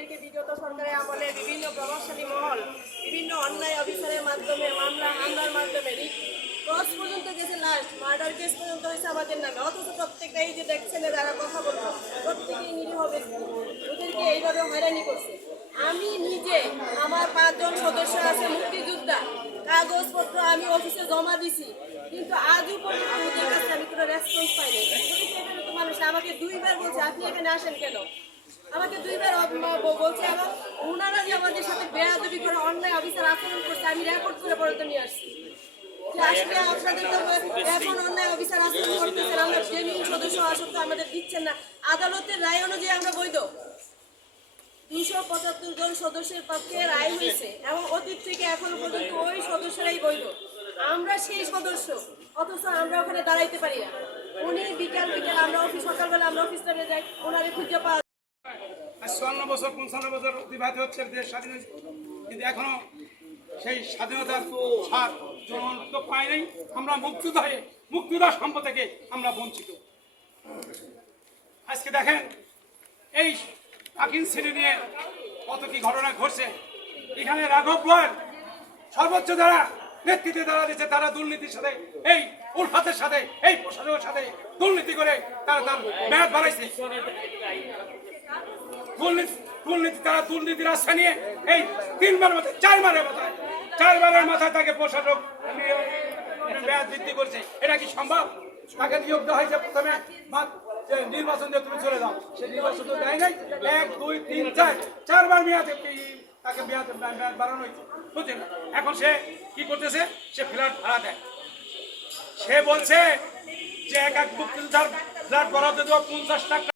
আমাদেরকে বিগত সরকারের আমলে বিভিন্ন প্রভাবশালী মহল বিভিন্ন অন্যায় অফিসারের মাধ্যমে হামলার মাধ্যমে ক্রস পর্যন্ত গেছে, লাস্ট মার্ডার কেস পর্যন্ত হয়েছে আমাদের নামে। অথচ প্রত্যেকটা এই যে দেখছেন যারা কথা বলতো প্রত্যেকেই নিরীহ ব্যক্তি, ওদেরকে এইভাবে হয়রানি করছে। আমি নিজে আমার 5 জন সদস্য আছে মুক্তিযোদ্ধা, কাগজপত্র আমি অফিসে জমা দিছি, কিন্তু আজও পর্যন্ত ওদের কাছে আমি কোনো রেসপন্স পাইনি। এখানে তো মানুষ আমাকে 2বার বলছে আপনি এখানে আসেন কেন, আমাকে 2বার বলছে। এবং ওনারা যে আমাদের সাথে বেয়াদবি করে অন্যায় অফিসার আচরণ করছে আমি রেকর্ড করে পড়তে নিয়ে আসছি যে আসলে আপনাদের তো এখন অন্যায় অফিসার আচরণ করতেছেন, আমরা জেনুইন সদস্য আসলে আমাদের দিচ্ছেন না। আদালতের রায় অনুযায়ী আমরা বৈধ, 275 জন সদস্যের পক্ষে রায় হয়েছে এবং অতীত থেকে এখনো পর্যন্ত ওই সদস্যরাই বৈধ, আমরা সেই সদস্য, অথচ আমরা ওখানে দাঁড়াইতে পারি না। উনি বিকাল আমরা অফিস, সকালবেলা আমরা অফিস টাইমে যাই, ওনারে খুঁজে পাওয়া। 54 বছর 55 বছর অতিবাহিত হচ্ছে, দেশ স্বাধীন হয়েছে, কিন্তু এখনো সেই স্বাধীনতার স্বাদ জনগণ পাই নাই। আমরা মুক্তিদার সম্পদ থেকে আমরা বঞ্চিত। আজকে দেখেন এই কাকিন শ্রেণী নিয়ে কত কি ঘটনা ঘটছে। এখানে রাঘব রয়ের সর্বোচ্চ যারা নেতৃত্বে যারা দিচ্ছে তারা দুর্নীতির সাথে, এই উলফাতের সাথে, এই প্রশাসনের সাথে দুর্নীতি করে তারা তার মেয়াদ বাড়াইছে। তারা দুর্নীতির আশ্রয় নিয়ে এই 3বার মাথায় 4বারের মাথায় তাকে প্রশাসক মেয়াদ বৃদ্ধি করছে। এটা কি সম্ভব? তাকে নিয়োগ দেওয়া হয়েছে প্রথমে নির্বাচন দিয়ে তুমি চলে যাও, সে নির্বাচন তো দেয় নাই। 1 2 3 4বার মেয়াদে তাকে মেয়াদ বাড়ানো হয়েছে, বুঝছেন? এখন সে কি করতেছে? সে ফ্ল্যাট ভাড়া দেয়। সে বলছে যে এক মুক্তিযোদ্ধার ফ্ল্যাট বরাদ্দ দেওয়া 50 টাকা।